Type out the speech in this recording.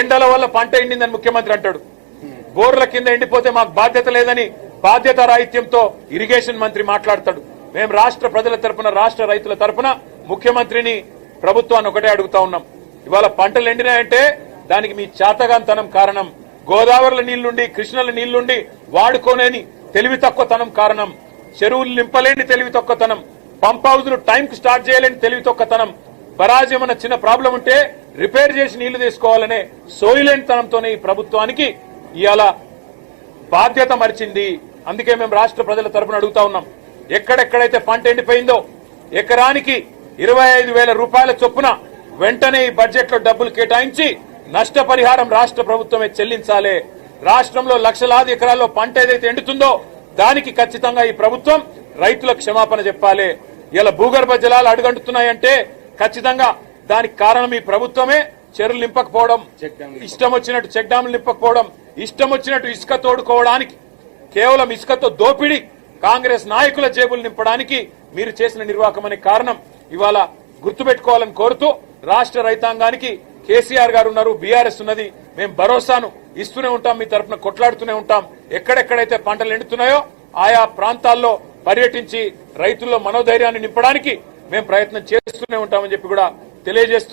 ఎండల వల్ల పంట ఎండిందని ముఖ్యమంత్రి అంటాడు. బోర్ల కింద ఎండిపోతే మాకు బాధ్యత లేదని బాధ్యత రాహిత్యంతో ఇరిగేషన్ మంత్రి మాట్లాడతాడు. మేము రాష్ట్ర ప్రజల తరపున, రాష్ట్ర రైతుల తరపున ముఖ్యమంత్రిని, ప్రభుత్వాన్ని ఒకటే అడుగుతా ఉన్నాం. ఇవాళ పంటలు ఎండినాయంటే దానికి మీ చాతగాంతనం కారణం. గోదావరిల నీళ్లుండి, కృష్ణల నీళ్లుండి వాడుకోలేని తెలివి తక్కువతనం కారణం. చెరువులు నింపలేని తెలివి తక్కువతనం. పంప్ హౌజ్లు టైంకు స్టార్ట్ చేయలేని తెలివి తక్కువతనం. బరాజ్ ఏమన్నా చిన్న ప్రాబ్లం ఉంటే రిపేర్ చేసి నీళ్లు తీసుకోవాలనే సోయిలేనితనంతోనే ఈ ప్రభుత్వానికి ఇవాళ బాధ్యత మరిచింది. అందుకే మేము రాష్ట్ర ప్రజల తరపున అడుగుతా ఉన్నాం. ఎక్కడెక్కడైతే పంట ఎండిపోయిందో ఎకరానికి 25,000 రూపాయల చొప్పున వెంటనే ఈ బడ్జెట్ లో డబ్బులు కేటాయించి నష్టపరిహారం రాష్ట్ర ప్రభుత్వమే చెల్లించాలి. రాష్ట్రంలో లక్షలాది ఎకరాల్లో పంట ఏదైతే ఎండుతుందో దానికి ఖచ్చితంగా ఈ ప్రభుత్వం రైతులకు క్షమాపణ చెప్పాలి. ఇలా భూగర్భ జలాలు అడుగంటున్నాయంటే ఖచ్చితంగా దానికి కారణం ఈ ప్రభుత్వమే. చెరువులు నింపకపోవడం, ఇష్టం వచ్చినట్టు చెక్ డ్యాంలు నింపకపోవడం, ఇష్టం వచ్చినట్టు ఇసుక తోడుకోవడానికి, కేవలం ఇసుకతో దోపిడీ కాంగ్రెస్ నాయకుల జేబులు నింపడానికి మీరు చేసిన నిర్వాహకం అనే కారణం ఇవాళ గుర్తుపెట్టుకోవాలని కోరుతూ రాష్ట్ర రైతాంగానికి కేసీఆర్ గారు ఉన్నారు, బీఆర్ఎస్ ఉన్నది. మేము భరోసాను ఇస్తూనే ఉంటాం, మీ తరఫున కొట్లాడుతూనే ఉంటాం. ఎక్కడెక్కడైతే పంటలు ఎండుతున్నాయో ఆయా ప్రాంతాల్లో పర్యటించి రైతుల్లో మనోధైర్యాన్ని నింపడానికి మేము ప్రయత్నం చేస్తూనే ఉంటామని చెప్పి కూడా తెలియజేస్తూ